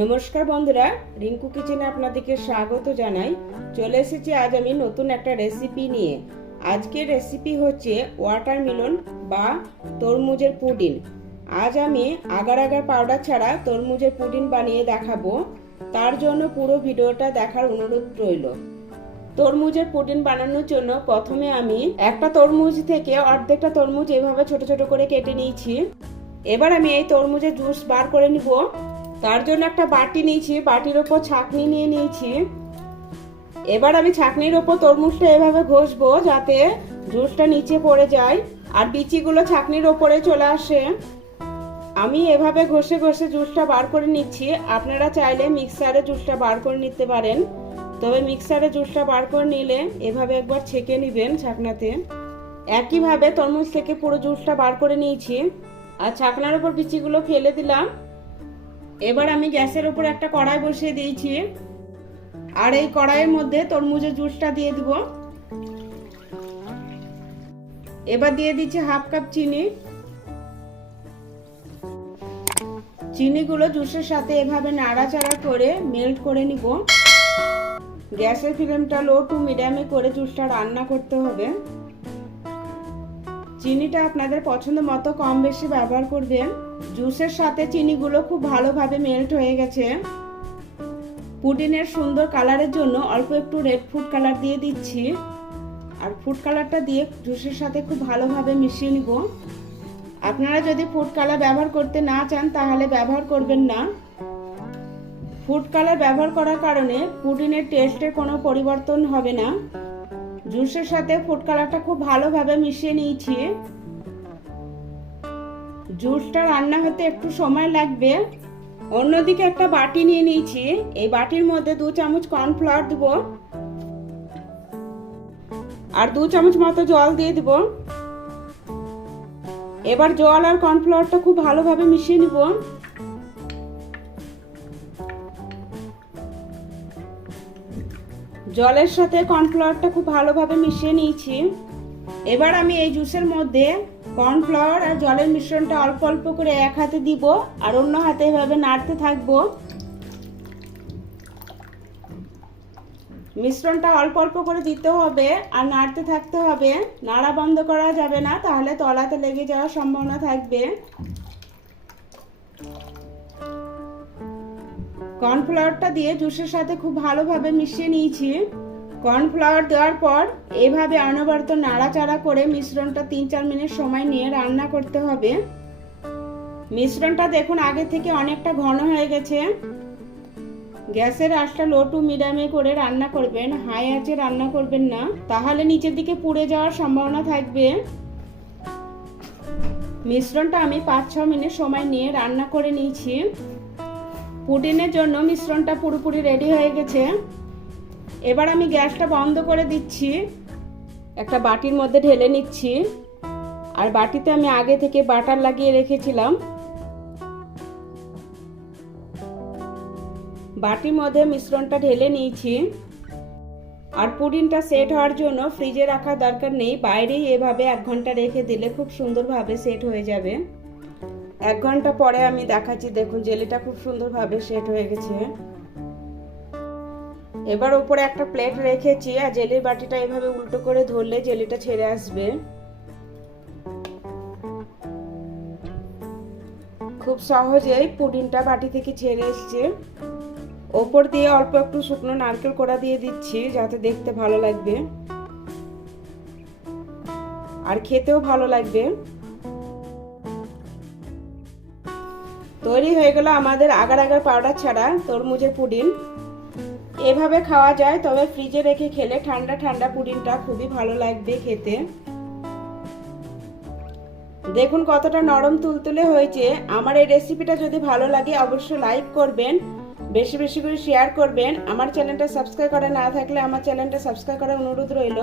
নমস্কার বন্ধুরা, রিঙ্কু কিচেনে আপনাদেরকে স্বাগত জানাই। চলে এসেছি আজ আমি নতুন একটা রেসিপি নিয়ে। আজকের রেসিপি হচ্ছে ওয়াটারমেলন বা তরমুজের পুডিং। আজ আমি আগার আগার পাউডার ছাড়া তরমুজের পুডিং বানিয়ে দেখাবো। তার জন্য পুরো ভিডিওটা দেখার অনুরোধ রইল। তরমুজের পুডিং বানানোর জন্য প্রথমে আমি একটা তরমুজ থেকে অর্ধেকটা তরমুজ এভাবে ছোট ছোট করে কেটে নিয়েছি। এবার আমি এই তরমুজের জুস বার করে নিব। তার জন্য একটা বাটি নিয়েছি, বাটির ওপর ছাঁকনি নিয়ে নিয়েছি। এবার আমি ছাঁকনির ওপর তরমুজটা এভাবে ঘষবো যাতে জুসটা নিচে পড়ে যায় আর বিচিগুলো ছাঁকনির ওপরে চলে আসে। আমি এভাবে ঘষে ঘষে জুসটা বার করে নিচ্ছি। আপনারা চাইলে মিক্সারে জুসটা বার করে নিতে পারেন, তবে মিক্সারে জুসটা বার করে নিলে এভাবে একবার ছেঁকে নেবেন ছাঁকনাতে। একইভাবে তরমুজ থেকে পুরো জুসটা বার করে নিয়েছি আর ছাঁকনার ওপর বিচিগুলো ফেলে দিলাম। এবার আমি গ্যাসের উপর একটা কড়াই বসিয়ে দিয়েছি আর এই কড়াইয়ের মধ্যে তরমুজের জুসটা দিয়ে দিব। এবার দিয়ে দিচ্ছি হাফ কাপ চিনি। চিনিগুলো জুসের সাথে এভাবে নাড়াচাড়া করে মেল্ট করে নিব। গ্যাসের ফ্লেমটা লো টু মিডিয়ামে করে জুসটা রান্না করতে হবে। চিনিটা আপনাদের পছন্দ মতো কম বেশি ব্যবহার করবেন। জুসের সাথে চিনিগুলো খুব ভালোভাবে মেল্ট হয়ে গেছে। পুডিংয়ের সুন্দর কালারের জন্য অল্প একটু রেড ফুড কালার দিয়ে দিচ্ছি আর ফুড কালারটা দিয়ে জুসের সাথে খুব ভালোভাবে মিশিয়ে নিব। আপনারা যদি ফুড কালার ব্যবহার করতে না চান তাহলে ব্যবহার করবেন না। ফুড কালার ব্যবহার করার কারণে পুডিংয়ের টেস্টের কোনো পরিবর্তন হবে না। জুসের সাথে ফুড কালারটা খুব ভালোভাবে মিশিয়ে নিয়েছি। জুসটা রান্না হতে একটু সময় লাগবে। অন্যদিকে একটা বাটি নিয়ে নিয়েছি। এই বাটির মধ্যে 2 চামচ কর্নফ্লাওয়ার দেব আর 2 চামচ মতো জল দিয়ে দেব। এবার জল আর কর্নফ্লাওয়ারটা খুব ভালোভাবে মিশিয়ে নিব। জলের সাথে কর্নফ্লাওয়ারটা খুব ভালোভাবে মিশিয়ে নিয়েছি। এবার আমি এই জুসের মধ্যে কর্নফ্লাওয়ার আর জলের মিশ্রণটা অল্প অল্প করে এক হাতে দিব আর অন্য হাতে এভাবে নাড়তে থাকবো। মিশ্রণটা অল্প অল্প করে দিতে হবে আর নাড়তে থাকতে হবে। নাড়া বন্ধ করা যাবে না, তাহলে তলাতে লেগে যাওয়ার সম্ভাবনা থাকবে। কর্নফ্লাওয়ারটা দিয়ে জুসের সাথে খুব ভালোভাবে মিশিয়ে নিয়েছি। কর্নফ্লাওয়ার দেওয়ার পর এভাবে অনবরত নাড়াচাড়া করে মিশ্রণটা 3-4 মিনিট সময় নিয়ে রান্না করতে হবে। মিশ্রণটা দেখুন আগে থেকে অনেকটা ঘন হয়ে গেছে। গ্যাসের আঁচটা লো টু মিডিয়ামে করে রান্না করবেন, হাই আঁচে রান্না করবেন না, তাহলে নিচের দিকে পুড়ে যাওয়ার সম্ভাবনা থাকবে। মিশ্রণটা আমি 5-6 মিনিট সময় নিয়ে রান্না করে নিয়েছি। পুডিংয়ের জন্য মিশ্রণটা পুরোপুরি রেডি হয়ে গেছে। এবার আমি গ্যাসটা বন্ধ করে দিচ্ছি। একটা বাটির মধ্যে ঢেলে নিচ্ছি আর বাটিতে আমি আগে থেকে বাটার লাগিয়ে রেখেছিলাম। বাটির মধ্যে মিশ্রণটা ঢেলে নিয়েছি আর পুডিংটা সেট হওয়ার জন্য ফ্রিজে রাখার দরকার নেই, বাইরেই এভাবে 1 ঘন্টা রেখে দিলে খুব সুন্দরভাবে সেট হয়ে যাবে। 1 ঘন্টা পরে আমি দেখাচ্ছি। দেখুন জেলিটা খুব সুন্দরভাবে সেট হয়ে গেছে। এবার উপরে একটা প্লেট রেখেছি আর জেলির বাটিটা এভাবে উল্টো করে ধরলে জেলিটা ছেড়ে আসবে। খুব সহজেই পুডিংটা বাটি থেকে ছেড়ে এসছে। ওপর দিয়ে অল্প একটু শুকনো নারকেল কোড়া দিয়ে দিচ্ছি যাতে দেখতে ভালো লাগবে আর খেতেও ভালো লাগবে। তৈরি হয়ে গেল আমাদের আগার আগার পাউডার ছাড়া তরমুজের পুডিং। এভাবে খাওয়া যায়, তবে ফ্রিজে রেখে খেলে ঠান্ডা ঠান্ডা পুডিংটা খুবই ভালো লাগবে খেতে। দেখুন কতটা নরম তুলতুলে হয়েছে। আমার এই রেসিপিটা যদি ভালো লাগে অবশ্যই লাইক করবেন, বেশি বেশি করে শেয়ার করবেন। আমার চ্যানেলটা সাবস্ক্রাইব করা না থাকলে আমার চ্যানেলটা সাবস্ক্রাইব করার অনুরোধ রইল।